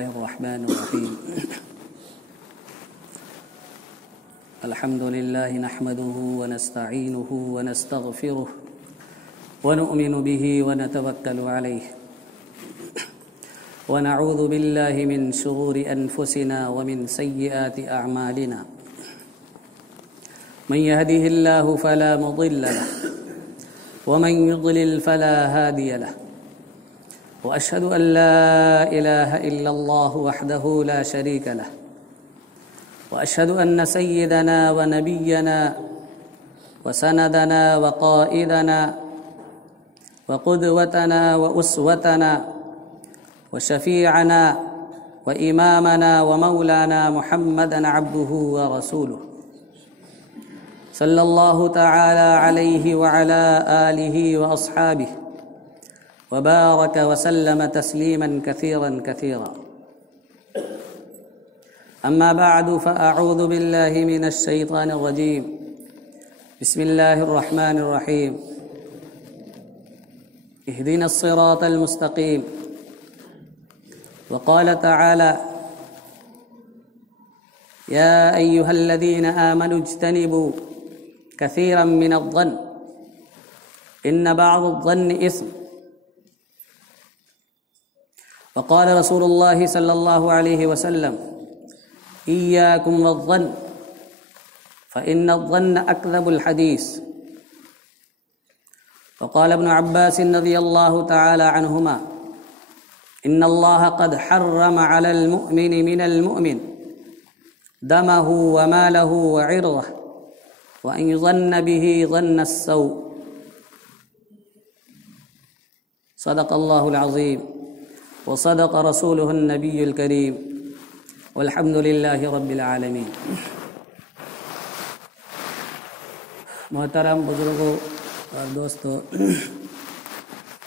الله الرحمن الرحيم الحمد لله نحمده ونستعينه ونستغفره ونؤمن به ونتوكل عليه ونعوذ بالله من شرور أنفسنا ومن سيئات أعمالنا من يهده الله فلا مضل له ومن يضلل فلا هادي له وأشهد أن لا إله إلا الله وحده لا شريك له وأشهد أن سيدنا ونبينا وسندنا وقائدنا وقدوتنا وأسوتنا وشفيعنا وإمامنا ومولانا محمدا عبده ورسوله صلى الله تعالى عليه وعلى آله وأصحابه وبارك وسلم تسليما كثيرا كثيرا أما بعد فأعوذ بالله من الشيطان الرجيم بسم الله الرحمن الرحيم اهدنا الصراط المستقيم وقال تعالى يا أيها الذين آمنوا اجتنبوا كثيرا من الظن إن بعض الظن إثم وقال رسول الله صلى الله عليه وسلم إياكم والظن فإن الظن أكذب الحديث وقال ابن عباس رضي الله تعالى عنهما إن الله قد حرم على المؤمن من المؤمن دمه وماله وعرضه وأن يظن به ظن السوء صدق الله العظيم وصدق رسوله النبي الكريم والحمد لله رب العالمين. محترم بزرگوں اور دوستوں،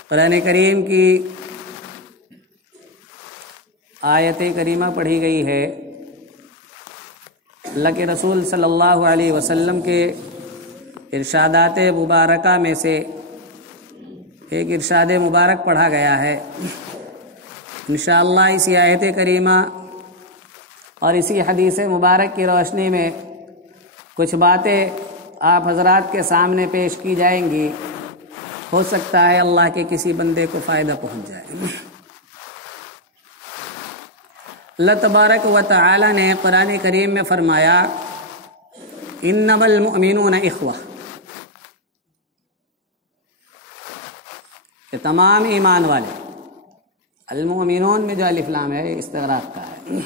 قرآن کریم کی آیت کریمہ پڑھی گئی ہے. اللہ کے رسول صلی اللہ علیہ وسلم کے ارشادات مبارکہ میں سے ایک ارشاد مبارک پڑھا گیا ہے. انشاءاللہ اسی آیت کریمہ اور اسی حدیث مبارک کی روشنی میں کچھ باتیں آپ حضرات کے سامنے پیش کی جائیں گی. ہو سکتا ہے اللہ کے کسی بندے کو فائدہ پہنچ جائے. اللہ تبارک و تعالی نے قرآن کریم میں فرمایا انما المؤمنون اخوہ، کہ تمام ایمان والے، المؤمنون میں جو الف لام ہے استغراق کا ہے،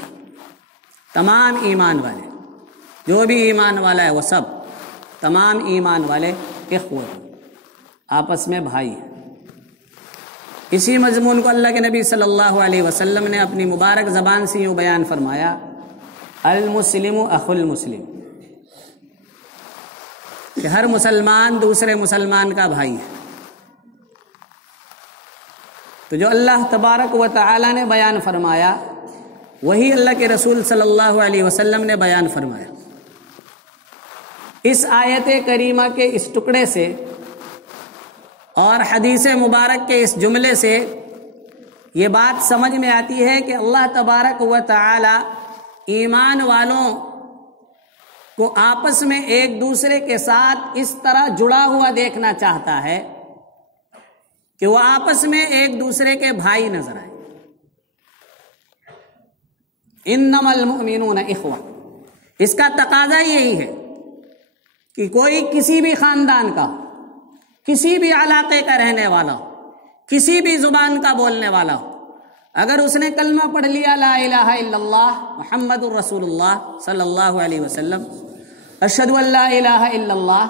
تمام ایمان والے، جو بھی ایمان والا ہے وہ سب تمام ایمان والے اخوہ، آپس میں بھائی ہیں. اسی مضمون کو اللہ کے نبی صلی اللہ علیہ وسلم نے اپنی مبارک زبان سے یوں بیان فرمایا المسلم اخو المسلم، کہ ہر مسلمان دوسرے مسلمان کا بھائی ہے. تو جو اللہ تبارک و تعالی نے بیان فرمایا وہی اللہ کے رسول صلی اللہ علیہ وسلم نے بیان فرمایا. اس آیت کریمہ کے اس ٹکڑے سے اور حدیث مبارک کے اس جملے سے یہ بات سمجھ میں آتی ہے کہ اللہ تبارک و تعالی ایمان والوں کو آپس میں ایک دوسرے کے ساتھ اس طرح جڑا ہوا دیکھنا چاہتا ہے کہ وہ آپس میں ایک دوسرے کے بھائی نظر آئے. انما المؤمنون اخوہ، اس کا تقاضا یہی ہے کہ کوئی کسی بھی خاندان کا، کسی بھی علاقے کا رہنے والا ہو، کسی بھی زبان کا بولنے والا ہو، اگر اس نے کلمہ پڑھ لیا لا الہ الا اللہ محمد الرسول اللہ صلی اللہ علیہ وسلم، اشہد ان لا الہ الا اللہ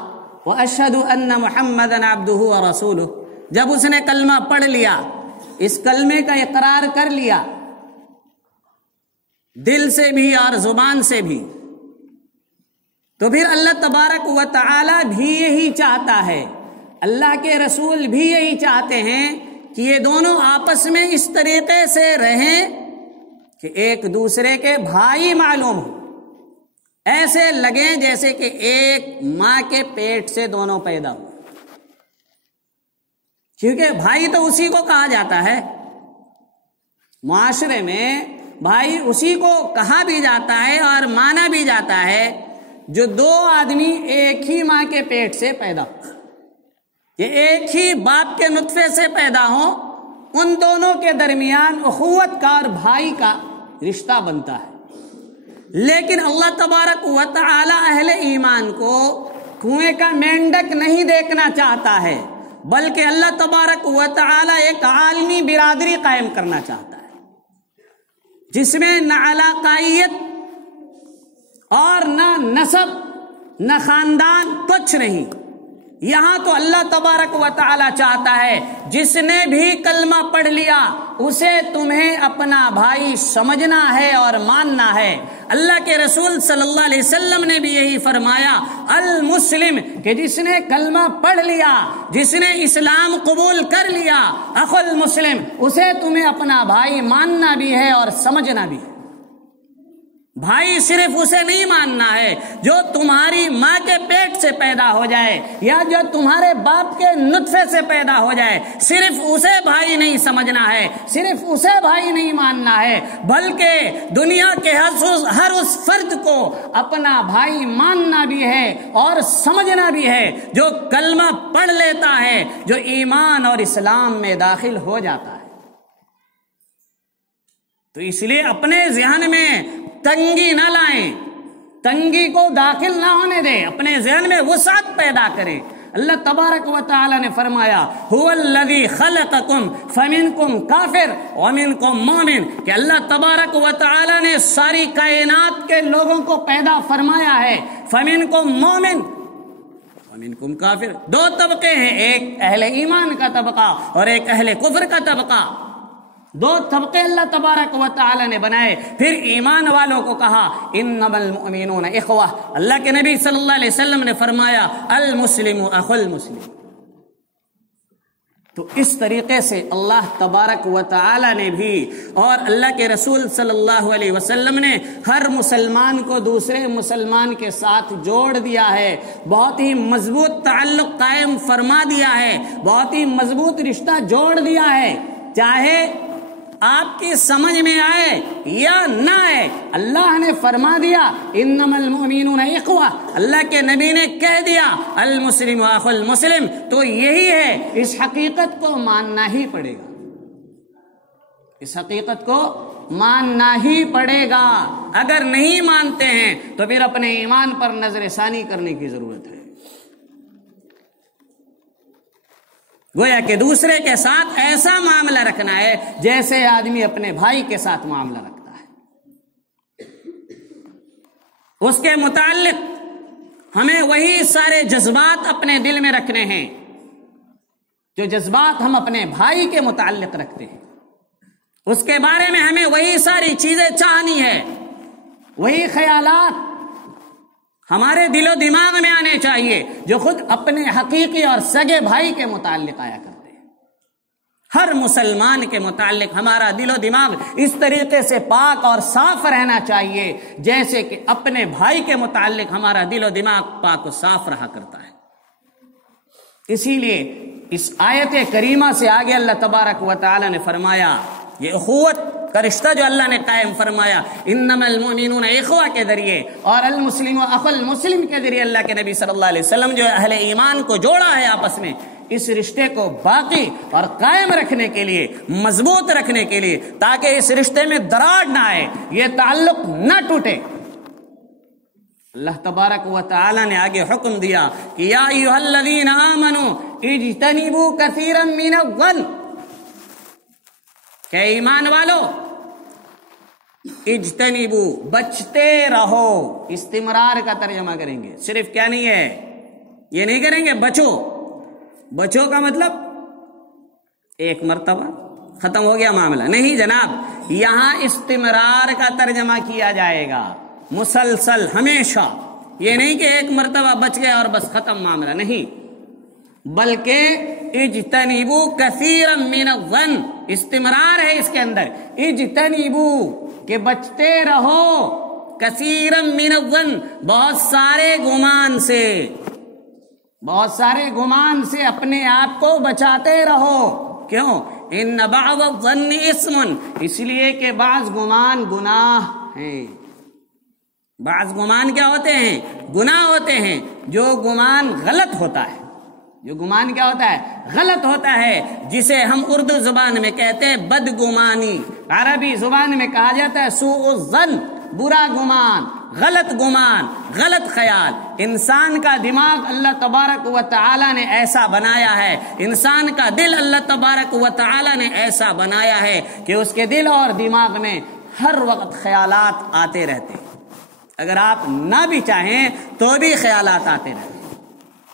واشہد ان محمدا عبدہ ورسولہ، جب اس نے کلمہ پڑھ لیا، اس کلمے کا اقرار کر لیا دل سے بھی اور زبان سے بھی، تو پھر اللہ تبارک و تعالی بھی یہی چاہتا ہے، اللہ کے رسول بھی یہی چاہتے ہیں کہ یہ دونوں آپس میں اس طریقے سے رہیں کہ ایک دوسرے کے بھائی معلوم ہو، ایسے لگیں جیسے کہ ایک ماں کے پیٹ سے دونوں پیدا ہو. کیونکہ بھائی تو اسی کو کہا جاتا ہے. معاشرے میں بھائی اسی کو کہا بھی جاتا ہے اور مانا بھی جاتا ہے جو دو آدمی ایک ہی ماں کے پیٹ سے پیدا ہو، یہ ایک ہی باپ کے نطفے سے پیدا ہوں، ان دونوں کے درمیان اخوت کا اور بھائی کا رشتہ بنتا ہے۔ لیکن اللہ تبارک و تعالی اہل ایمان کو کنویں کا مینڈک نہیں دیکھنا چاہتا ہے، بلکہ اللہ تبارک و تعالی ایک عالمی برادری قائم کرنا چاہتا ہے جس میں نہ علاقائیت اور نہ نسب نہ خاندان، کچھ نہیں۔ یہاں تو اللہ تبارک و تعالی چاہتا ہے جس نے بھی کلمہ پڑھ لیا اسے تمہیں اپنا بھائی سمجھنا ہے اور ماننا ہے۔ اللہ کے رسول صلی اللہ علیہ وسلم نے بھی یہی فرمایا، المسلم، کہ جس نے کلمہ پڑھ لیا، جس نے اسلام قبول کر لیا، اخو المسلم، اسے تمہیں اپنا بھائی ماننا بھی ہے اور سمجھنا بھی ہے۔ بھائی صرف اسے نہیں ماننا ہے جو تمہاری ماں کے پیٹ سے پیدا ہو جائے یا جو تمہارے باپ کے نطفے سے پیدا ہو جائے، صرف اسے بھائی نہیں سمجھنا ہے، صرف اسے بھائی نہیں ماننا ہے، بلکہ دنیا کے ہر اس فرد کو اپنا بھائی ماننا بھی ہے اور سمجھنا بھی ہے جو کلمہ پڑھ لیتا ہے، جو ایمان اور اسلام میں داخل ہو جاتا ہے۔ تو اس لیے اپنے ذہن میں تنگی نہ لائیں، تنگی کو داخل نہ ہونے دیں، اپنے ذہن میں وسعت پیدا کریں۔ اللہ تبارک و تعالی نے فرمایا، هو الذی خلقکم فمنکم کافر ومنکم مومن، کہ اللہ تبارک و تعالی نے ساری کائنات کے لوگوں کو پیدا فرمایا ہے، فمنکم مومن ومنکم کافر، دو طبقے ہیں، ایک اہل ایمان کا طبقہ اور ایک اہل کفر کا طبقہ، دو طبقے اللہ تبارک و تعالی نے بنائے۔ پھر ایمان والوں کو کہا انما المؤمنون اخوہ، اللہ کے نبی صلی اللہ علیہ وسلم نے فرمایا المسلم اخو المسلم۔ تو اس طریقے سے اللہ تبارک و تعالی نے بھی اور اللہ کے رسول صلی اللہ علیہ وسلم نے ہر مسلمان کو دوسرے مسلمان کے ساتھ جوڑ دیا ہے، بہت ہی مضبوط تعلق قائم فرما دیا ہے، بہت ہی مضبوط رشتہ جوڑ دیا ہے، چاہے آپ کی سمجھ میں آئے یا نہ آئے۔ اللہ نے فرما دیا انما المؤمنون اخوہ، اللہ کے نبی نے کہہ دیا المسلم اخو المسلم، تو یہی ہے، اس حقیقت کو ماننا ہی پڑے گا، اس حقیقت کو ماننا ہی پڑے گا۔ اگر نہیں مانتے ہیں تو پھر اپنے ایمان پر نظر ثانی کرنے کی ضرورت ہے۔ گویا کہ دوسرے کے ساتھ ایسا معاملہ رکھنا ہے جیسے آدمی اپنے بھائی کے ساتھ معاملہ رکھتا ہے، اس کے متعلق ہمیں وہی سارے جذبات اپنے دل میں رکھنے ہیں جو جذبات ہم اپنے بھائی کے متعلق رکھتے ہیں، اس کے بارے میں ہمیں وہی ساری چیزیں چاہنی ہے، وہی خیالات ہمارے دل و دماغ میں آنے چاہیے جو خود اپنے حقیقی اور سگے بھائی کے متعلق آیا کرتے ہیں۔ ہر مسلمان کے متعلق ہمارا دل و دماغ اس طریقے سے پاک اور صاف رہنا چاہیے جیسے کہ اپنے بھائی کے متعلق ہمارا دل و دماغ پاک و صاف رہا کرتا ہے۔ اسی لیے اس آیت کریمہ سے آگے اللہ تبارک و تعالی نے فرمایا، یہ اخوت کا رشتہ جو اللہ نے قائم فرمایا انما المؤمنون اخوہ کے ذریعے اور المسلم اخو المسلم کے ذریعے اللہ کے نبی صلی اللہ علیہ وسلم جو اہل ایمان کو جوڑا ہے آپس میں، اس رشتے کو باقی اور قائم رکھنے کے لیے، مضبوط رکھنے کے لیے، تاکہ اس رشتے میں دراڑ نہ آئے، یہ تعلق نہ ٹوٹے۔ اللہ تبارک و تعالی نے آگے حکم دیا کہ یا ایھا الذین آمنوا اجتنبوا کثیرا من الظن، کہ ایمان والو اجتنبو، بچتے رہو، استمرار کا ترجمہ کریں گے، صرف کیا نہیں ہے، یہ نہیں کریں گے بچو، بچو کا مطلب ایک مرتبہ ختم ہو گیا معاملہ، نہیں جناب، یہاں استمرار کا ترجمہ کیا جائے گا، مسلسل، ہمیشہ، یہ نہیں کہ ایک مرتبہ بچ گیا اور بس ختم معاملہ، نہیں، بلکہ اجتنبو کثیرا من الظن، استمرار ہے اس کے اندر، اجتنبو کہ بچتے رہو، کثیرا من الظن بہت سارے گمان سے، بہت سارے گمان سے اپنے آپ کو بچاتے رہو۔ کیوں؟ ان بعض الظن اسم، اس لیے کہ بعض گمان گناہ ہیں۔ بعض گمان کیا ہوتے ہیں؟ گناہ ہوتے ہیں۔ جو گمان غلط ہوتا ہے، جو گمان کیا ہوتا ہے؟ غلط ہوتا ہے، جسے ہم اردو زبان میں کہتے ہیں بدگمانی، عربی زبان میں کہا جاتا ہے سوء الظن، برا گمان، غلط خیال۔ انسان کا دماغ اللہ تبارک و تعالی نے ایسا بنایا ہے، انسان کا دل اللہ تبارک و تعالی نے ایسا بنایا ہے کہ اس کے دل اور دماغ میں ہر وقت خیالات آتے رہتے ہیں۔ اگر آپ نہ بھی چاہیں تو بھی خیالات آتے رہتے ہیں۔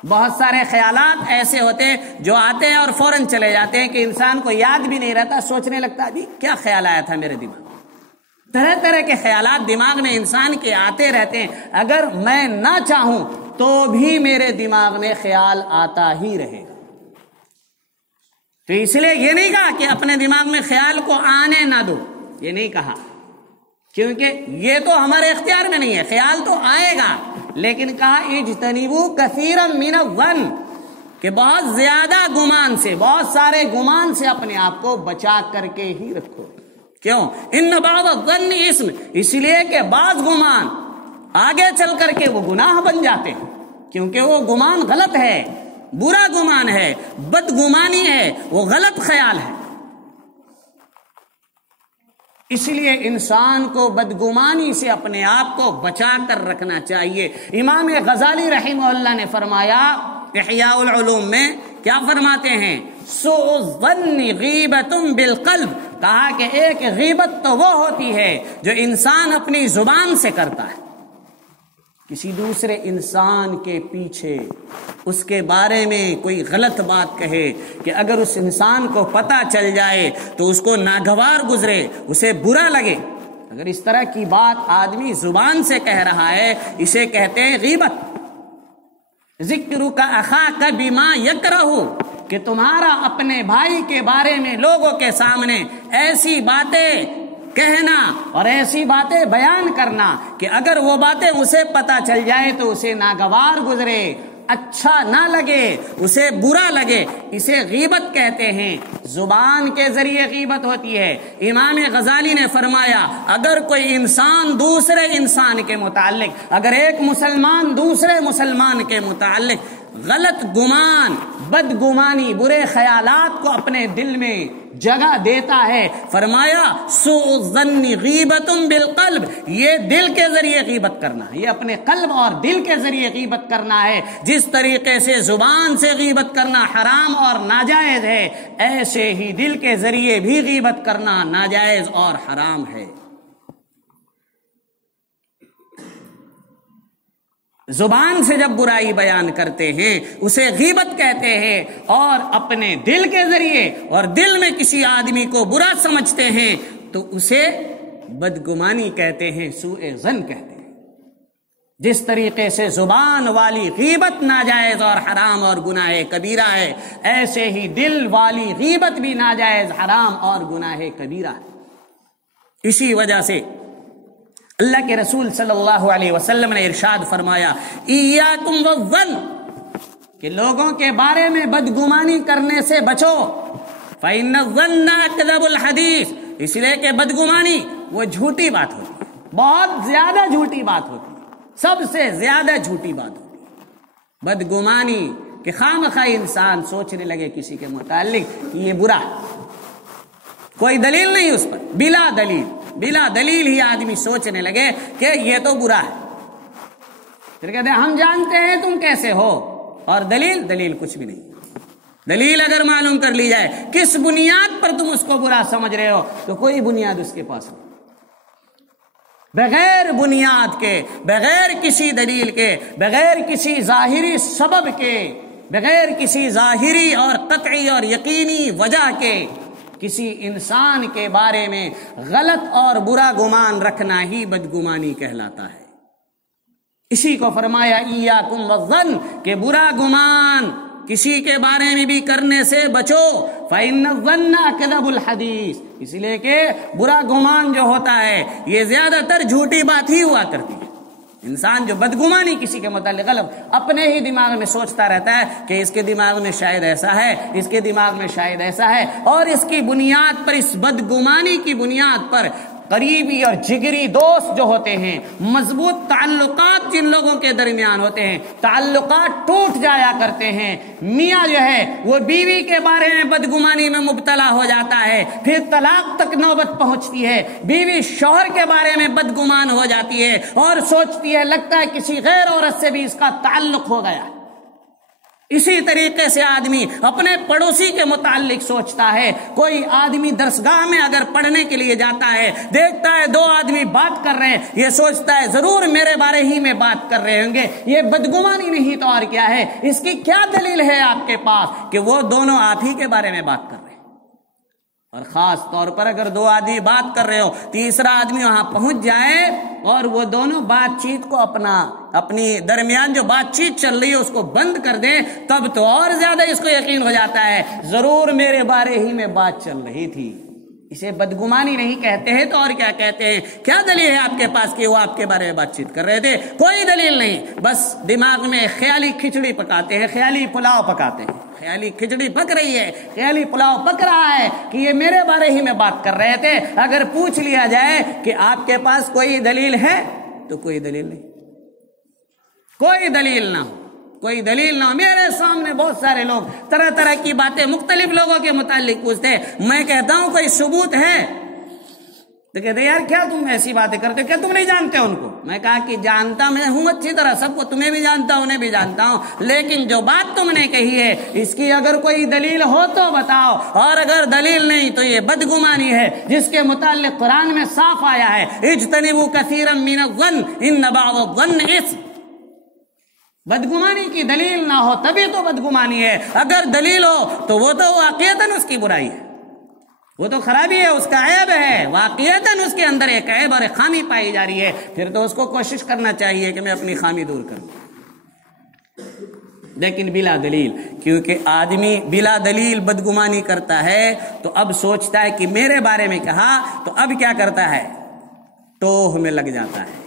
بہت سارے خیالات ایسے ہوتے ہیں جو آتے ہیں اور فوراً چلے جاتے ہیں کہ انسان کو یاد بھی نہیں رہتا، سوچنے لگتا ابھی کیا خیال آیا تھا میرے دماغ۔ طرح طرح کے خیالات دماغ میں انسان کے آتے رہتے ہیں، اگر میں نہ چاہوں تو بھی میرے دماغ میں خیال آتا ہی رہے گا۔ تو اس لیے یہ نہیں کہا کہ اپنے دماغ میں خیال کو آنے نہ دو، یہ نہیں کہا، کیونکہ یہ تو ہمارے اختیار میں نہیں ہے، خیال تو آئے گا، لیکن کہا اجتنبوا کثیرا من الظن، کہ بہت زیادہ گمان سے، بہت سارے گمان سے اپنے آپ کو بچا کر کے ہی رکھو۔ کیوں؟ ان بعض الظن اسم، اس لیے کہ بعض گمان آگے چل کر کے وہ گناہ بن جاتے ہیں، کیونکہ وہ گمان غلط ہے، برا گمان ہے، بدگمانی ہے، وہ غلط خیال ہے۔ اس لیے انسان کو بدگمانی سے اپنے آپ کو بچا کر رکھنا چاہیے۔ امام غزالی رحمہ اللہ نے فرمایا احیاء العلوم میں، کیا فرماتے ہیں؟ سوء الظن غیبۃ بالقلب، کہا کہ ایک غیبت تو وہ ہوتی ہے جو انسان اپنی زبان سے کرتا ہے، کسی دوسرے انسان کے پیچھے اس کے بارے میں کوئی غلط بات کہے کہ اگر اس انسان کو پتہ چل جائے تو اس کو ناگوار گزرے، اسے برا لگے۔ اگر اس طرح کی بات آدمی زبان سے کہہ رہا ہے، اسے کہتے ہیں غیبت۔ ذکرک اخاک بما یکرہ، کہ تمہارا اپنے بھائی کے بارے میں لوگوں کے سامنے ایسی باتیں کہنا اور ایسی باتیں بیان کرنا کہ اگر وہ باتیں اسے پتہ چل جائے تو اسے ناگوار گزرے، اچھا نہ لگے، اسے برا لگے، اسے غیبت کہتے ہیں۔ زبان کے ذریعے غیبت ہوتی ہے۔ امام غزالی نے فرمایا اگر کوئی انسان دوسرے انسان کے متعلق، اگر ایک مسلمان دوسرے مسلمان کے متعلق غلط گمان، بدگمانی، برے خیالات کو اپنے دل میں جگہ دیتا ہے، فرمایا سوء الظن غیبۃ بالقلب، یہ دل کے ذریعے غیبت کرنا ہے، یہ اپنے قلب اور دل کے ذریعے غیبت کرنا ہے۔ جس طریقے سے زبان سے غیبت کرنا حرام اور ناجائز ہے، ایسے ہی دل کے ذریعے بھی غیبت کرنا ناجائز اور حرام ہے۔ زبان سے جب برائی بیان کرتے ہیں اسے غیبت کہتے ہیں، اور اپنے دل کے ذریعے اور دل میں کسی آدمی کو برا سمجھتے ہیں تو اسے بدگمانی کہتے ہیں، سوء ظن کہتے ہیں۔ جس طریقے سے زبان والی غیبت ناجائز اور حرام اور گناہ کبیرہ ہے، ایسے ہی دل والی غیبت بھی ناجائز، حرام اور گناہ کبیرہ ہے۔ اسی وجہ سے اللہ کے رسول صلی اللہ علیہ وسلم نے ارشاد فرمایا ایاکم والظن، کہ لوگوں کے بارے میں بدگمانی کرنے سے بچو، فإن الظن اکذب الحدیث، اس لیے کہ بدگمانی وہ جھوٹی بات ہوتی ہے، بہت زیادہ جھوٹی بات ہوتی ہے، سب سے زیادہ جھوٹی بات ہوتی ہے بدگمانی، کہ خواہ انسان سوچنے لگے کسی کے متعلق یہ برا ہے، کوئی دلیل نہیں اس پر، بلا دلیل ہی آدمی سوچنے لگے کہ یہ تو برا ہے، پھر کہتے ہیں ہم جانتے ہیں تم کیسے ہو، اور دلیل کچھ بھی نہیں۔ دلیل اگر معلوم کر لی جائے کس بنیاد پر تم اس کو برا سمجھ رہے ہو تو کوئی بنیاد اس کے پاس نہیں، بغیر بنیاد کے، بغیر کسی دلیل کے، بغیر کسی ظاہری سبب کے، بغیر کسی ظاہری اور قطعی اور یقینی وجہ کے کسی انسان کے بارے میں غلط اور برا گمان رکھنا ہی بدگمانی کہلاتا ہے۔ اسی کو فرمایا ایاکم والظن، کہ برا گمان کسی کے بارے میں بھی کرنے سے بچو، فإن الظن اکذب الحدیث، اس لیے کہ برا گمان جو ہوتا ہے یہ زیادہ تر جھوٹی بات ہی ہوا کرتی ہے، انسان جو بدگمانی کسی کے متعلق غلط اپنے ہی دماغ میں سوچتا رہتا ہے کہ اس کے دماغ میں شاید ایسا ہے، اس کے دماغ میں شاید ایسا ہے، اور اس کی بنیاد پر، اس بدگمانی کی بنیاد پر قریبی اور جگری دوست جو ہوتے ہیں، مضبوط تعلقات جن لوگوں کے درمیان ہوتے ہیں، تعلقات ٹوٹ جایا کرتے ہیں۔ میاں جو ہے وہ بیوی کے بارے میں بدگمانی میں مبتلا ہو جاتا ہے، پھر طلاق تک نوبت پہنچتی ہے، بیوی شوہر کے بارے میں بدگمان ہو جاتی ہے اور سوچتی ہے لگتا ہے کسی غیر عورت سے بھی اس کا تعلق ہو گیا۔ اسی طریقے سے آدمی اپنے پڑوسی کے متعلق سوچتا ہے۔ کوئی آدمی درسگاہ میں اگر پڑھنے کے لیے جاتا ہے، دیکھتا ہے دو آدمی بات کر رہے ہیں، یہ سوچتا ہے ضرور میرے بارے ہی میں بات کر رہے ہوں گے۔ یہ بدگمانی نہیں تو اور کیا ہے؟ اس کی کیا دلیل ہے آپ کے پاس کہ وہ دونوں آپ ہی کے بارے میں بات کر رہے ہیں؟ اور خاص طور پر اگر دو آدمی بات کر رہے ہو، تیسرا آدمی وہاں پہنچ جائے اور وہ دونوں بات چیت کو اپنی درمیان جو بات چیت چل رہی ہے اس کو بند کر دیں، تب تو اور زیادہ اس کو یقین ہو جاتا ہے ضرور میرے بارے ہی میں بات چل رہی تھی۔ اسے بدگمانی نہیں کہتے ہیں تو اور کیا کہتے ہیں؟ کیا دلیل ہے آپ کے پاس کہ وہ آپ کے بارے میں بات چیت کر رہے تھے؟ کوئی دلیل نہیں، بس دماغ میں خیالی کھچڑی پکاتے ہیں، خیالی پلاؤ پکاتے ہیں۔ خیالی کھچڑی پک رہی ہے، خیالی پلاؤ پک رہا ہے کہ یہ میرے بارے ہی میں بات کر رہے تھے۔ اگر پوچھ لیا جائے کہ آپ کے پاس کوئی دلیل ہے تو کوئی دلیل نہیں، کوئی دلیل نہ ہو، کوئی دلیل نہ ہو۔ میرے سامنے بہت سارے لوگ طرح طرح کی باتیں مختلف لوگوں کے متعلق پوچھتے ہیں، میں کہتا ہوں کوئی ثبوت ہے تو کہتے ہیں یار کیا تم ایسی باتیں کرتے ہو، کیا تم نہیں جانتے ان کو؟ میں کہا کہ جانتا میں ہوں اچھی طرح سب کو، تمہیں بھی جانتا ہوں، انہیں بھی جانتا ہوں، لیکن جو بات تم نے کہی ہے اس کی اگر کوئی دلیل ہو تو بتاؤ، اور اگر دلیل نہیں تو یہ بدگمانی ہے جس کے متعلق قرآن میں صاف آیا ہے اجتنبوا کثیرا من الظن ان بعض الظن اثم۔ بدگمانی کی دلیل نہ ہو تبھی تو بدگمانی ہے، اگر دلیل ہو تو وہ تو واقعتاً اس کی برائی ہے، وہ تو خرابی ہے، اس کا عیب ہے، واقعتاً اس کے اندر ایک عیب اور ایک خامی پائی جا رہی ہے، پھر تو اس کو کوشش کرنا چاہیے کہ میں اپنی خامی دور کروں، لیکن بلا دلیل۔ کیونکہ آدمی بلا دلیل بدگمانی کرتا ہے تو اب سوچتا ہے کہ میرے بارے میں کہا، تو اب کیا کرتا ہے؟ ٹوہ میں لگ جاتا ہے،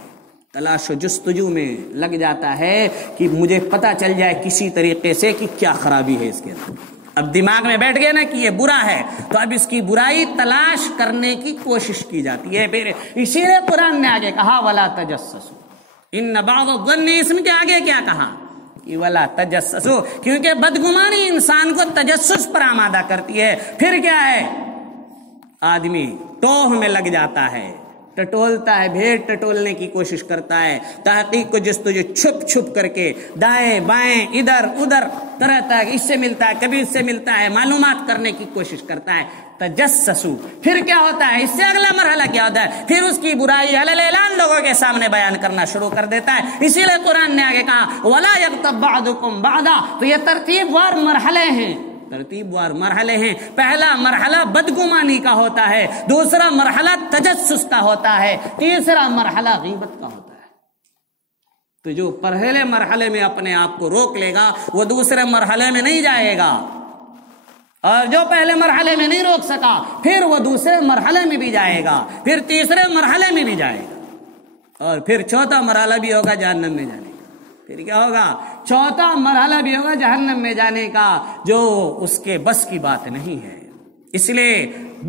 تلاش و جستجو میں لگ جاتا ہے کہ مجھے پتہ چل جائے کسی طریقے سے کہ کیا خرابی ہے اس کے اندر۔ اب دماغ میں بیٹھ گیا نا کہ یہ برا ہے، تو اب اس کی برائی تلاش کرنے کی کوشش کی جاتی ہے۔ پھر اسی لیے قرآن نے آگے کہا وَلَا تَجَسَّسُوا إِنَّ بَعْضَ الظَّنِّ اسم کے آگے کیا کہا کہ وَلَا تَجَسَّسُوا، کیونکہ بدگمانی انسان کو تجسس پر آمادہ کرتی ہے۔ پھر کیا ہے؟ آدمی ٹوہ میں لگ جاتا ہے، ٹٹولتا ہے، بھیڑ ٹٹولنے کی کوشش کرتا ہے، تحقیق کو جستجو چھپ چھپ کر کے دائیں بائیں ادھر ادھر طرح طرح، اس سے ملتا ہے کبھی اس سے ملتا ہے، معلومات کرنے کی کوشش کرتا ہے۔ تجسسو، پھر کیا ہوتا ہے؟ اس سے اگلا مرحلہ کیا ہوتا ہے؟ پھر اس کی برائی علی اعلان لوگوں کے سامنے بیان کرنا شروع کر دیتا ہے۔ اسی لیے قرآن نے آگے کہا وَلَا يَغْتَبْ بَعْضُكُمْ بَعْضًا، تو یہ ترتیب وار مرحلے ہیں، ترتیب وار مرحلے ہیں۔ پہلا مرحلہ بدگمانی کا ہوتا ہے، دوسرا مرحلہ تجسس کا ہوتا ہے، تیسرا مرحلہ غیبت کا ہوتا ہے۔ تو جو پہلے مرحلے میں اپنے آپ کو روک لے گا وہ دوسرے مرحلے میں نہیں جائے گا، اور جو پہلے مرحلے میں نہیں روک سکا پھر وہ دوسرے مرحلے میں بھی جائے گا، پھر تیسرے مرحلے میں بھی جائے گا، اور پھر چوتھا مرحلہ بھی ہوگا جہنم میں جانے کا۔ پھر کیا ہوگا؟ چوتھا مرحلہ بھی ہوگا جہنم میں جانے کا، جو اس کے بس کی بات نہیں ہے۔ اس لیے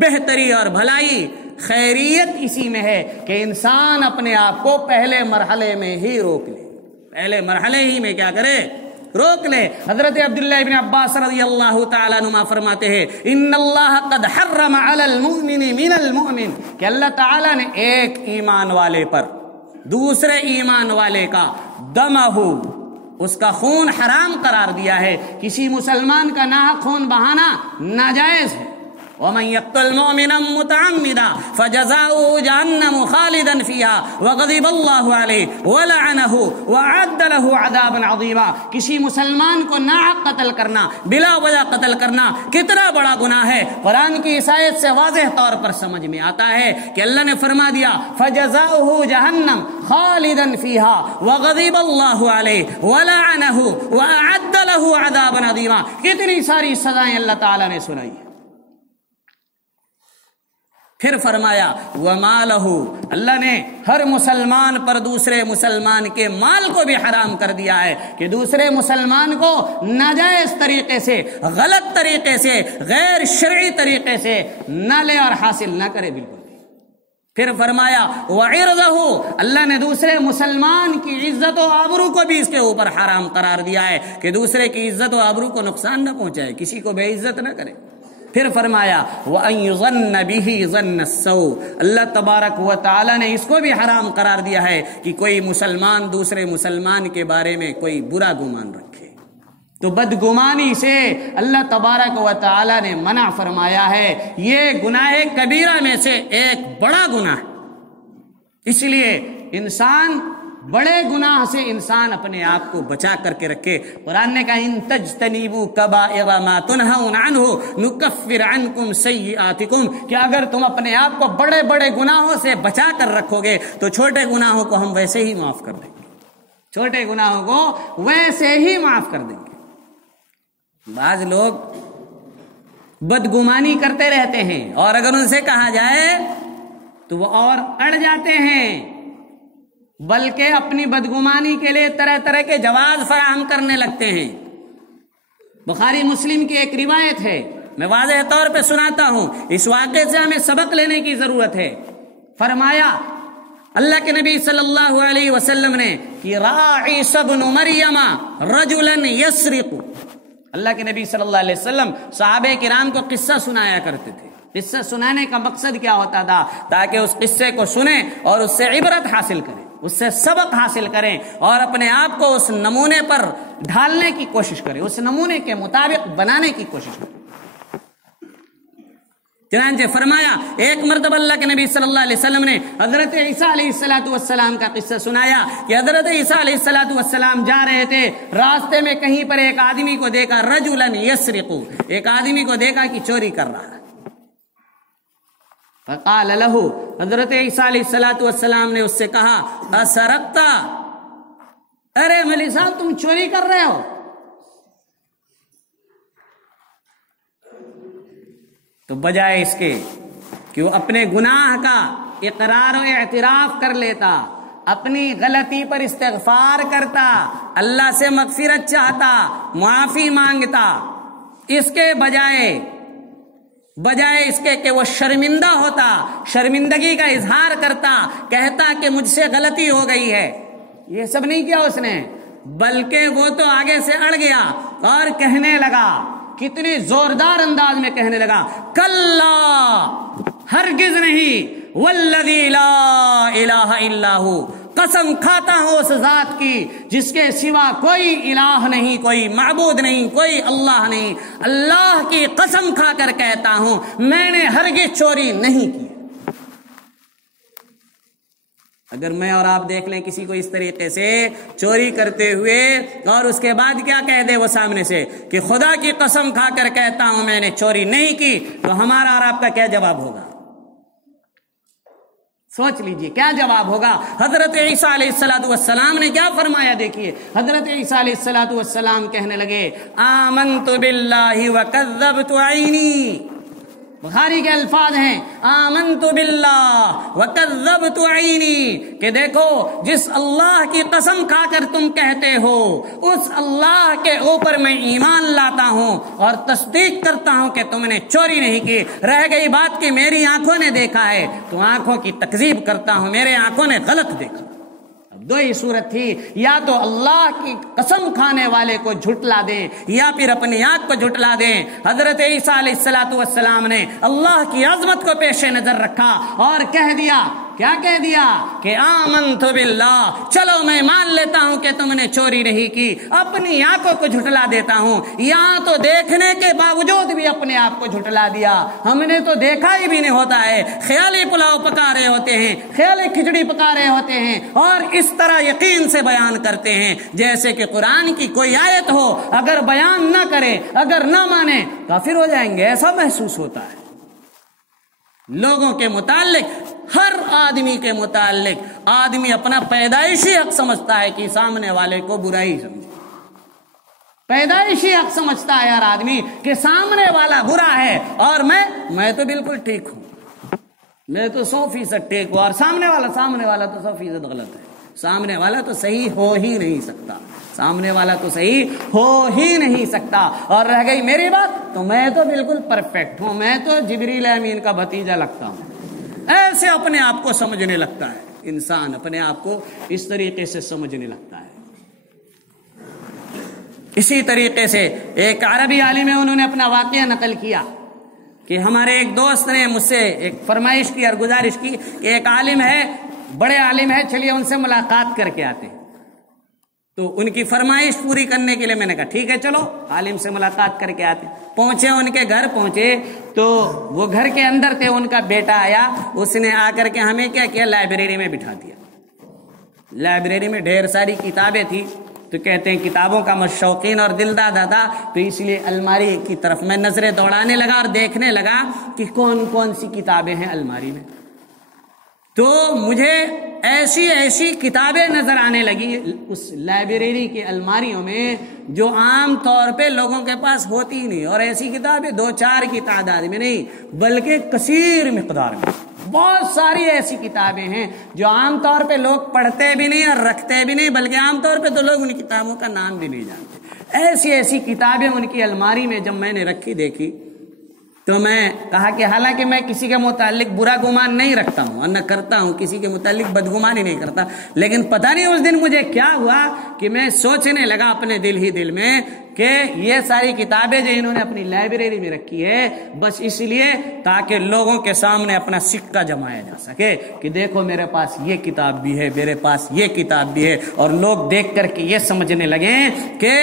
بہتری اور بھلائی، خیریت اسی میں ہے کہ انسان اپنے آپ کو پہلے مرحلے میں ہی روک لے، پہلے مرحلے ہی میں کیا کرے؟ روک لے۔ حضرت عبداللہ ابن عباس رضی اللہ تعالیٰ عنہما فرماتے ہیں ان اللہ قد حرم علی المؤمن من المؤمن، کہ اللہ تعالیٰ نے ایک ایمان والے پر دوسرے ایمان والے کا دمہ، اس کا خون حرام قرار دیا ہے۔ کسی مسلمان کا ناحق خون بہانا ناجائز ہے۔ وَمَن يَقْتُلْ مُؤْمِنًا مُتَعَمِّدًا فَجَزَاؤُهُ جَهَنَّمُ خَالِدًا فِيهَا وَغَضِبَ اللَّهُ عَلَيْهِ وَلَعَنَهُ وَأَعَدَّ لَهُ عَذَابًا عَظِيمًا، کسی مسلمان کو ناحق قتل کرنا، بلا وجہ قتل کرنا کتنا بڑا گناہ ہے۔ قرآن کی اس آیت سے واضح طور پر سمجھ میں آتا ہے کہ اللہ نے فرما دیا فَجَزَاؤُهُ جَهَنَّمُ خَالِدًا فِيهَا وَغَضِبَ اللَّهُ عَلَيْهِ وَلَعَنَهُ وَأَعَدَّ لَهُ عَذَابًا عَظِيمًا، کتنی ساری سزائیں اللہ تعالیٰ نے سنائی ہیں۔ پھر فرمایا وَمَا لَهُ، اللہ نے ہر مسلمان پر دوسرے مسلمان کے مال کو بھی حرام کر دیا ہے کہ دوسرے مسلمان کو ناجائز طریقے سے، غلط طریقے سے، غیر شرعی طریقے سے نہ لے اور حاصل نہ کرے، بالکل۔ پھر فرمایا وَعِرْضَهُ، اللہ نے دوسرے مسلمان کی عزت و آبرو کو بھی اس کے اوپر حرام قرار دیا ہے کہ دوسرے کی عزت و آبرو کو نقصان نہ پہنچائے، کسی کو بے عزت نہ کرے۔ پھر فرمایا وَأَن يُظَنَّ بِهِ ظَنَّ السَّوْءِ، اللہ تبارک و تعالی نے اس کو بھی حرام قرار دیا ہے کہ کوئی مسلمان دوسرے مسلمان کے بارے میں کوئی برا گمان رکھے۔ تو بدگمانی سے اللہ تبارک و تعالی نے منع فرمایا ہے، یہ گناہ کبیرہ میں سے ایک بڑا گناہ ہے۔ اس لیے انسان بڑے گناہ سے انسان اپنے آپ کو بچا کر کے رکھے۔ قرآن نے کہا ان تجتنبوا کبائر ما تنہون عنہ نکفر عنکم سیئاتکم، کہ اگر تم اپنے آپ کو بڑے بڑے گناہوں سے بچا کر رکھو گے تو چھوٹے گناہوں کو ہم ویسے ہی معاف کر دیں گے، چھوٹے گناہوں کو ویسے ہی معاف کر دیں گے۔ بعض لوگ بدگمانی کرتے رہتے ہیں اور اگر ان سے کہا جائے تو وہ اور اڑ جاتے ہیں، بلکہ اپنی بدگمانی کے لیے طرح طرح کے جواز فراہم کرنے لگتے ہیں۔ بخاری مسلم کی ایک روایت ہے، میں واضح طور پہ سناتا ہوں، اس واقعے سے ہمیں سبق لینے کی ضرورت ہے۔ فرمایا اللہ کے نبی صلی اللہ علیہ وسلم نے کہ راعی عیسی ابن مریم رجلا یسرق، اللہ کے نبی صلی اللہ علیہ وسلم صحابہ کرام کو قصہ سنایا کرتے تھے۔ قصہ سنانے کا مقصد کیا ہوتا تھا؟ تاکہ اس قصے کو سنیں اور اس سے عبرت حاصل کریں، اس سے سبق حاصل کریں اور اپنے آپ کو اس نمونے پر ڈھالنے کی کوشش کریں، اس نمونے کے مطابق بنانے کی کوشش کریں۔ چنانچہ فرمایا ایک مرتبہ اللہ کے نبی صلی اللہ علیہ وسلم نے حضرت عیسیٰ علیہ السلام کا قصہ سنایا کہ حضرت عیسیٰ علیہ السلام جا رہے تھے، راستے میں کہیں پر ایک آدمی کو دیکھا، رجلا یسرق، ایک آدمی کو دیکھا کہ چوری کر رہا ہے۔ فقال له، حضرت عیسیٰ علیہ السلام نے اس سے کہا اسرقتا، ارے ملی صاحب تم چوری کر رہے ہو؟ تو بجائے اس کے کہ وہ اپنے گناہ کا اقرار و اعتراف کر لیتا، اپنی غلطی پر استغفار کرتا، اللہ سے مغفرت چاہتا، معافی مانگتا، اس کے بجائے اس کے کہ وہ شرمندہ ہوتا، شرمندگی کا اظہار کرتا، کہتا کہ مجھ سے غلطی ہو گئی ہے، یہ سب نہیں کیا اس نے، بلکہ وہ تو آگے سے اڑ گیا اور کہنے لگا، کتنے زوردار انداز میں کہنے لگا، کلا، ہرگز نہیں، والذی لا الہ الا ہو، قسم کھاتا ہوں اس ذات کی جس کے سوا کوئی الہ نہیں، کوئی معبود نہیں، کوئی اللہ نہیں، اللہ کی قسم کھا کر کہتا ہوں میں نے ہرگز چوری نہیں کی۔ اگر میں اور آپ دیکھ لیں کسی کو اس طریقے سے چوری کرتے ہوئے اور اس کے بعد کیا کہہ دے وہ سامنے سے کہ خدا کی قسم کھا کر کہتا ہوں میں نے چوری نہیں کی، تو ہمارا اور آپ کا کیا جواب ہوگا؟ سوچ لیجئے کیا جواب ہوگا۔ حضرت عیسیٰ علیہ السلام نے کیا فرمایا؟ دیکھیے حضرت عیسیٰ علیہ السلام کہنے لگے آمنت باللہ وکذبت عینی، بخاری کے الفاظ ہیں آمنت باللہ وکذبت عینی، کہ دیکھو جس اللہ کی قسم کھا کر تم کہتے ہو اس اللہ کے اوپر میں ایمان لاتا ہوں اور تصدیق کرتا ہوں کہ تم نے چوری نہیں کی۔ رہ گئی بات کہ میری آنکھوں نے دیکھا ہے تو آنکھوں کی تکذیب کرتا ہوں، میرے آنکھوں نے غلط دیکھا۔ دو ہی صورت تھی، یا تو اللہ کی قسم کھانے والے کو جھٹلا دیں یا پھر اپنی آنکھ کو جھٹلا دیں۔ حضرت عیسیٰ علیہ السلام نے اللہ کی عظمت کو پیش نظر رکھا اور کہہ دیا، کیا کہہ دیا کہ آمنت باللہ، چلو میں مان لیتا ہوں کہ تم نے چوری نہیں کی، اپنی آنکھوں کو جھٹلا دیتا ہوں۔ یہاں تو دیکھنے کے باوجود بھی اپنے آپ کو جھٹلا دیا، ہم نے تو دیکھا ہی بھی نہیں ہوتا ہے، خیالی پلاؤ پکا رہے ہوتے ہیں، خیالی کھچڑی پکا رہے ہوتے ہیں اور اس طرح یقین سے بیان کرتے ہیں جیسے کہ قرآن کی کوئی آیت ہو، اگر بیان نہ کرے، اگر نہ مانے کافر ہو جائیں گے، ایسا محسوس ہوتا ہے۔ لوگوں کے متعلق، ہر آدمی کے متعلق آدمی اپنا پیدائشی حق سمجھتا ہے کہ سامنے والے کو برائی سمجھے، پیدائشی حق سمجھتا ہے ہر آدمی کہ سامنے والا برا ہے اور میں تو بالکل ٹھیک ہوں۔ میں تو 100% ٹیک ہوں اور سامنے والا تو 100% غلط ہے. سامنے والا تو صحیح ہو ہی نہیں سکتا، سامنے والا تو صحیح ہو ہی نہیں سکتا. اور رہ گئی میری بات تو میں تو بالکل پرفیکٹ ہوں، میں تو جبریل امین کا بھتیجا لگتا ہوں. ایسے اپنے آپ کو سمجھنے لگتا ہے انسان، اپنے آپ کو اس طریقے سے سمجھنے لگتا ہے. اسی طریقے سے ایک عربی عالم ہے، انہوں نے اپنا واقعہ نقل کیا کہ ہمارے ایک دوست نے مجھ سے ایک فرمائش کی اور گزارش کی کہ ایک عالم ہے، بڑے عالم ہے، چلیے ان سے ملاقات کر کے آتے ہیں. تو ان کی فرمائش پوری کرنے کے لیے میں نے کہا ٹھیک ہے چلو عالم سے ملاقات کر کے آتے ہیں. پہنچے، ان کے گھر پہنچے تو وہ گھر کے اندر تھے، ان کا بیٹا آیا، اس نے آ کر کے ہمیں کیا کیا، لائبریری میں بٹھا دیا. لائبریری میں ڈھیر ساری کتابیں تھی، تو کہتے ہیں کتابوں کا میں شوقین اور دل دادا تھا، تو اس لیے الماری کی طرف میں نظریں دوڑانے لگا اور دیکھنے لگا کہ کون کون سی کتابیں ہیں الماری میں. تو مجھے ایسی کتابیں نظر آنے لگی اس لائبریری کی الماریوں میں جو عام طور پہ لوگوں کے پاس ہوتی ہی نہیں. اور ایسی کتابیں 2-4 کی تعداد میں نہیں بلکہ کثیر مقدار میں، بہت ساری ایسی کتابیں ہیں جو عام طور پہ لوگ پڑھتے بھی نہیں اور رکھتے بھی نہیں، بلکہ عام طور پہ تو لوگ ان کتابوں کا نام بھی نہیں جانتے. ایسی کتابیں ان کی الماری میں جب میں نے رکھی دیکھی تو میں کہا کہ حالانکہ میں کسی کے متعلق برا گمان نہیں رکھتا ہوں اور نہ کرتا ہوں، کسی کے متعلق بدگمانی نہیں کرتا، لیکن پتہ نہیں اس دن مجھے کیا ہوا کہ میں سوچنے لگا اپنے دل میں کہ یہ ساری کتابیں جو انہوں نے اپنی لائبریری میں رکھی ہے بس اس لیے تاکہ لوگوں کے سامنے اپنا سکہ جمایا جا سکے کہ دیکھو میرے پاس یہ کتاب بھی ہے، میرے پاس یہ کتاب بھی ہے، اور لوگ دیکھ کر کے یہ سمجھنے لگے کہ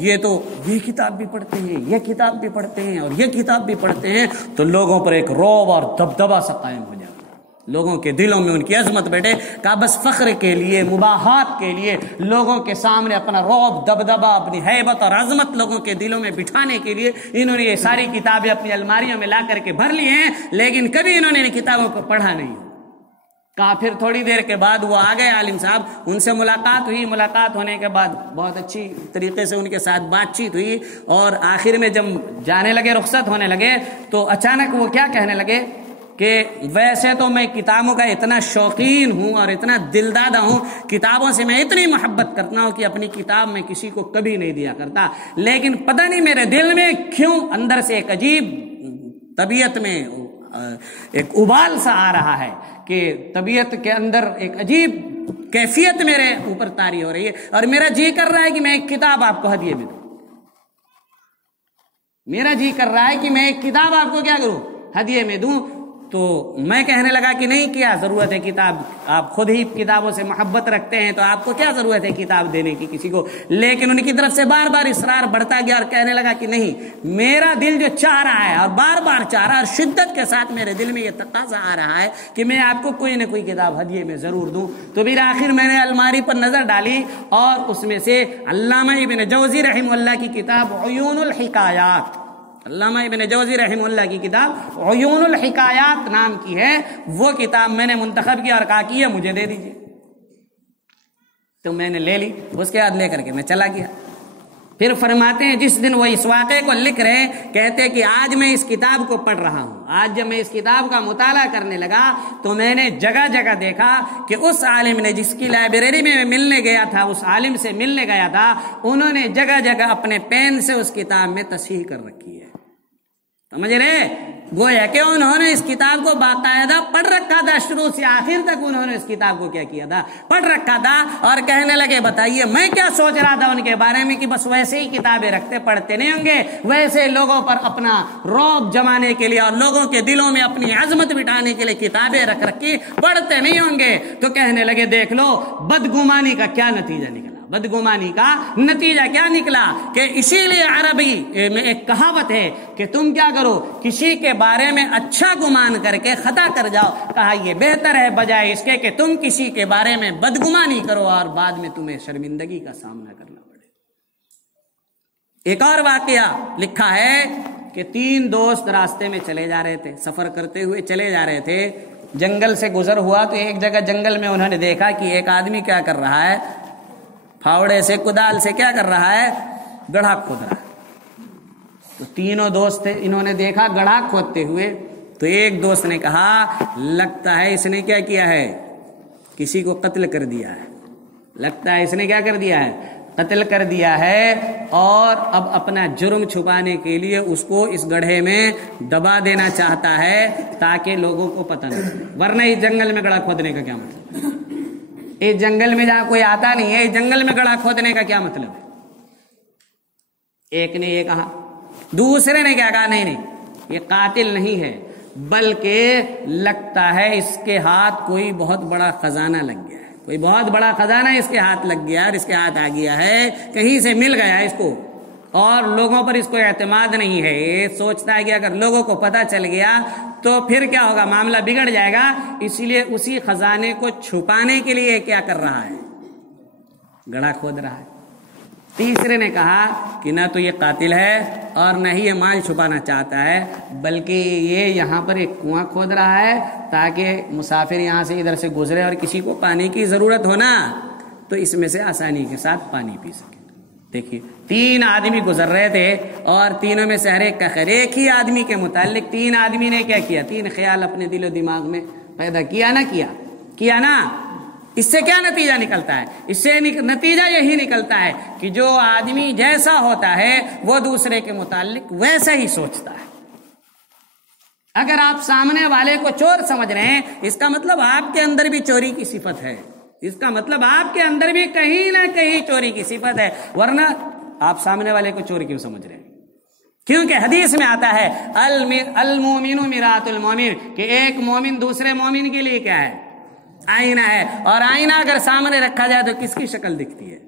یہ تو یہ کتاب بھی پڑھتے ہیں، یہ کتاب بھی پڑھتے ہیں اور یہ کتاب بھی پڑھتے ہیں. تو لوگوں پر ایک رعب اور دبدبہ سا قائم ہو جاتا، لوگوں کے دلوں میں ان کی عظمت بیٹھے. کہا بس فخر کے لیے، مباحات کے لیے، لوگوں کے سامنے اپنا رعب، دبدبہ، اپنی ہیبت اور عظمت لوگوں کے دلوں میں بٹھانے کے لیے انہوں نے یہ ساری کتابیں اپنی الماریوں میں لا کر کے بھر لی ہیں، لیکن کبھی انہوں نے ان کتابوں کو پڑھا نہیں. کہا پھر تھوڑی دیر کے بعد وہ آ گئے عالم صاحب، ان سے ملاقات ہوئی. ملاقات ہونے کے بعد بہت اچھی طریقے سے ان کے ساتھ بات چیت ہوئی، اور آخر میں جب جانے لگے، رخصت ہونے لگے، تو اچانک وہ کیا کہنے لگے کہ ویسے تو میں کتابوں کا اتنا شوقین ہوں اور اتنا دلدادہ ہوں، کتابوں سے میں اتنی محبت کرتا ہوں کہ اپنی کتاب میں کسی کو کبھی نہیں دیا کرتا، لیکن پتہ نہیں میرے دل میں کیوں اندر سے ایک عجیب طبیعت میں ایک ابال سا آ رہا ہے کہ طبیعت کے اندر ایک عجیب کیفیت میرے اوپر طاری ہو رہی ہے، اور میرا جی کر رہا ہے کہ میں ایک کتاب آپ کو ہدیے میں دوں. میرا جی کر رہا ہے کہ میں ایک کتاب آپ کو کیا کروں، ہدیے میں دوں. تو میں کہنے لگا کہ نہیں، کیا ضرورت ہے کتاب، آپ خود ہی کتابوں سے محبت رکھتے ہیں تو آپ کو کیا ضرورت ہے کتاب دینے کی کسی کو. لیکن ان کی طرف سے بار بار اصرار بڑھتا گیا اور کہنے لگا کہ نہیں، میرا دل جو چاہ رہا ہے اور بار بار چاہ رہا ہے اور شدت کے ساتھ میرے دل میں یہ تقاضا آ رہا ہے کہ میں آپ کو کوئی نہ کوئی کتاب ہدیے میں ضرور دوں. تو پھر آخر میں نے الماری پر نظر ڈالی اور اس میں سے علامہ ابن جوزی رحمہ اللہ کی کتاب عیون الحکایات، علامہ ابن جوزی رحمہ اللہ کی کتاب عیون الحکایات نام کی ہے، وہ کتاب میں نے منتخب کیا اور کہا کہ یہ مجھے دے دیجئے. تو میں نے لے لی، اس کے بعد لے کر کے میں چلا گیا. پھر فرماتے ہیں جس دن وہ اس واقعے کو لکھ رہے، کہتے کہ آج میں اس کتاب کو پڑھ رہا ہوں، آج جب میں اس کتاب کا مطالعہ کرنے لگا تو میں نے جگہ جگہ دیکھا کہ اس عالم نے جس کی لائبریری میں ملنے گیا تھا، اس عالم سے ملنے گیا تھا، انہوں نے جگہ جگہ اپنے پین سے اس کتاب میں تصحیح کر رکھی ہے. سمجھ رہے؟ گویا کہ انہوں نے اس کتاب کو باقاعدہ پڑھ رکھا تھا، شروع سے آخر تک انہوں نے اس کتاب کو کیا کیا تھا، پڑھ رکھا تھا. اور کہنے لگے بتائیے میں کیا سوچ رہا تھا ان کے بارے میں کہ بس ویسے ہی کتابیں رکھتے پڑھتے نہیں ہوں گے، ویسے لوگوں پر اپنا رعب جمانے کے لیے اور لوگوں کے دلوں میں اپنی عظمت بٹھانے کے لیے کتابیں رکھ رکھی پڑھتے نہیں ہوں گے. تو کہنے لگے دیکھ لو بدگمانی کا کیا نتیجہ نکلا، بدگمانی کا نتیجہ کیا نکلا کہ اسی لیے عربی میں ایک کہاوت ہے کہ تم کیا کرو، کسی کے بارے میں اچھا گمان کر کے خطا کر جاؤ، کہا یہ بہتر ہے بجائے اس کے کہ تم کسی کے بارے میں بدگمانی کرو اور بعد میں تمہیں شرمندگی کا سامنا کرنا پڑے. ایک اور واقعہ لکھا ہے کہ 3 دوست راستے میں چلے جا رہے تھے، سفر کرتے ہوئے چلے جا رہے تھے، جنگل سے گزر ہوا تو ایک جگہ جنگل میں انہوں نے دیکھا کہ ایک آدمی کیا کر رہا ہے، پھاوڑے سے کدال سے کیا کر رہا ہے، گڑھا کھود رہا ہے. تو تینوں دوست تھے، انہوں نے دیکھا گڑھا کھودتے ہوئے تو ایک دوست نے کہا لگتا ہے اس نے کیا کیا ہے، کسی کو قتل کر دیا ہے، لگتا ہے اس نے کیا کر دیا ہے، قتل کر دیا ہے، اور اب اپنا جرم چھپانے کے لیے اس کو اس گڑھے میں دبا دینا چاہتا ہے تاکہ لوگوں کو پتہ نہ چلے۔ ورنہ اس جنگل میں گڑھا کھودنے کا کیا مطلب ہے؟ اس جنگل میں جہاں کوئی آتا نہیں ہے، اس جنگل میں گڑھا کھودنے کا کیا مطلب ہے؟ ایک نے یہ کہا، دوسرے نے کیا کہا، نہیں نہیں، یہ قاتل نہیں ہے، بلکہ لگتا ہے اس کے ہاتھ کوئی بہت بڑا خزانہ لگ گیا ہے، کوئی بہت بڑا خزانہ اس کے ہاتھ لگ گیا اور اس کے ہاتھ آ گیا ہے، کہیں سے مل گیا ہے اس کو، اور لوگوں پر اس کو اعتماد نہیں ہے۔ یہ سوچتا ہے کہ اگر لوگوں کو پتہ چل گیا تو پھر کیا ہوگا، معاملہ بگڑ جائے گا، اسی لیے اسی خزانے کو چھپانے کے لیے کیا کر رہا ہے، گڑھا کھود رہا ہے۔ تیسرے نے کہا کہ نہ تو یہ قاتل ہے اور نہ ہی یہ مال چھپانا چاہتا ہے، بلکہ یہ یہاں پر ایک کنواں کھود رہا ہے تاکہ مسافر یہاں سے ادھر سے گزرے اور کسی کو پانی کی ضرورت ہو نا تو اس میں سے آسانی کے ساتھ پانی پی سکے۔ دیکھیے 3 آدمی گزر رہے تھے اور تینوں میں سے ہر ایک کا خیر، ایک ہی آدمی کے متعلق 3 آدمی نے کیا کیا، 3 خیال اپنے دل و دماغ میں پیدا کیا نا۔ اس سے کیا نتیجہ نکلتا ہے، اس سے نتیجہ یہی نکلتا ہے کہ جو آدمی جیسا ہوتا ہے وہ دوسرے کے متعلق ویسا ہی سوچتا ہے۔ اگر آپ سامنے والے کو چور سمجھ رہے ہیں، اس کا مطلب آپ کے اندر بھی چوری کی صفت ہے، اس کا مطلب آپ کے اندر بھی کہیں نہ کہیں چوری کی صفت ہے، ورنہ آپ سامنے والے کو چور کیوں سمجھ رہے ہیں؟ کیونکہ حدیث میں آتا ہے المومن مرآۃ المومن، کہ ایک مومن دوسرے مومن کے لیے کیا ہے، آئینہ ہے، اور آئینہ اگر سامنے رکھا جائے تو کس کی شکل دکھتی ہے،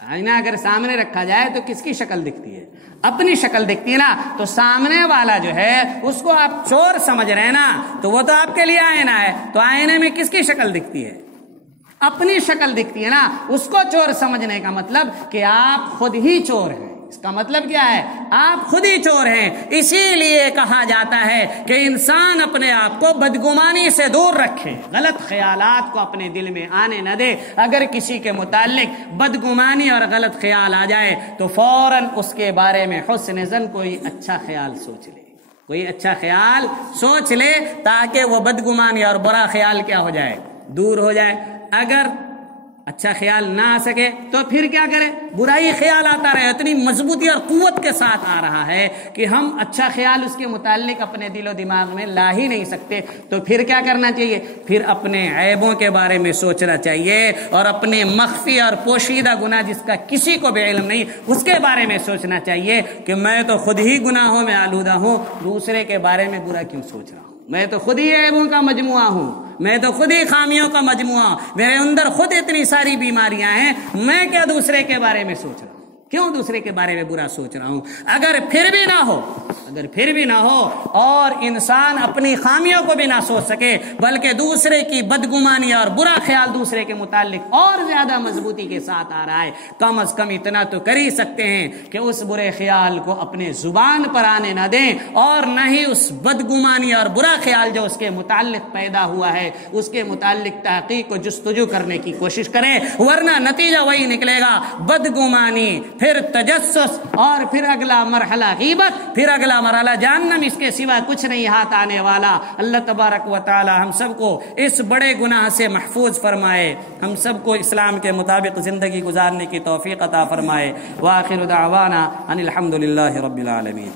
آئینہ اگر سامنے رکھا جائے تو کس کی شکل دکھتی ہے، اپنی شکل دکھتی ہے نا۔ تو سامنے والا جو ہے اس کو آپ چور سمجھ رہے ہیں نا، تو وہ تو آپ کے لیے آئینہ ہے، تو آئینے میں کس کی شکل دکھتی ہے، اپنی شکل دکھتی ہے نا۔ اس کو چور سمجھنے کا مطلب کہ آپ خود ہی چور ہیں، اس کا مطلب کیا ہے، آپ خود ہی چور ہیں۔ اسی لیے کہا جاتا ہے کہ انسان اپنے آپ کو بدگمانی سے دور رکھے، غلط خیالات کو اپنے دل میں آنے نہ دے۔ اگر کسی کے متعلق بدگمانی اور غلط خیال آ جائے تو فوراً اس کے بارے میں حسن ظن کوئی اچھا خیال سوچ لے، کوئی اچھا خیال سوچ لے تاکہ وہ بدگمانی اور برا خیال کیا ہو جائے، دور ہو جائے۔ اگر اچھا خیال نہ آ سکے تو پھر کیا کرے، برائی خیال آتا رہے، اتنی مضبوطی اور قوت کے ساتھ آ رہا ہے کہ ہم اچھا خیال اس کے متعلق اپنے دل و دماغ میں لا ہی نہیں سکتے، تو پھر کیا کرنا چاہیے، پھر اپنے عیبوں کے بارے میں سوچنا چاہیے، اور اپنے مخفی اور پوشیدہ گناہ جس کا کسی کو بھی علم نہیں اس کے بارے میں سوچنا چاہیے کہ میں تو خود ہی گناہوں میں آلودہ ہوں، دوسرے کے بارے میں برا کیوں سوچ رہا ہوں، میں تو خود ہی عیبوں کا مجموعہ ہوں، میں تو خود ہی خامیوں کا مجموعہ، میرے اندر خود اتنی ساری بیماریاں ہیں، میں کیا دوسرے کے بارے میں سوچ رہا ہوں، کیوں دوسرے کے بارے میں برا سوچ رہا ہوں۔ اگر پھر بھی نہ ہو اور انسان اپنی خامیوں کو بھی نہ سوچ سکے بلکہ دوسرے کی بدگمانی اور برا خیال دوسرے کے متعلق اور زیادہ مضبوطی کے ساتھ آ رہا ہے، کم از کم اتنا تو کر ہی سکتے ہیں کہ اس برے خیال کو اپنے زبان پر آنے نہ دیں، اور نہ ہی اس بدگمانی اور برا خیال جو اس کے متعلق پیدا ہوا ہے اس کے متعلق تحقیق و جستجو کرنے کی کوشش کریں، ورنہ نتیجہ وہی نکلے گا، بدگمانی، پھر تجسس، اور پھر اگلا مرحلہ غیبت، پھر اگلا مرحلہ جہنم، اس کے سوا کچھ نہیں ہاتھ آنے والا۔ اللہ تبارک و تعالی ہم سب کو اس بڑے گناہ سے محفوظ فرمائے، ہم سب کو اسلام کے مطابق زندگی گزارنے کی توفیق عطا فرمائے۔ وآخر دعوانا ان الحمد للہ رب العالمین۔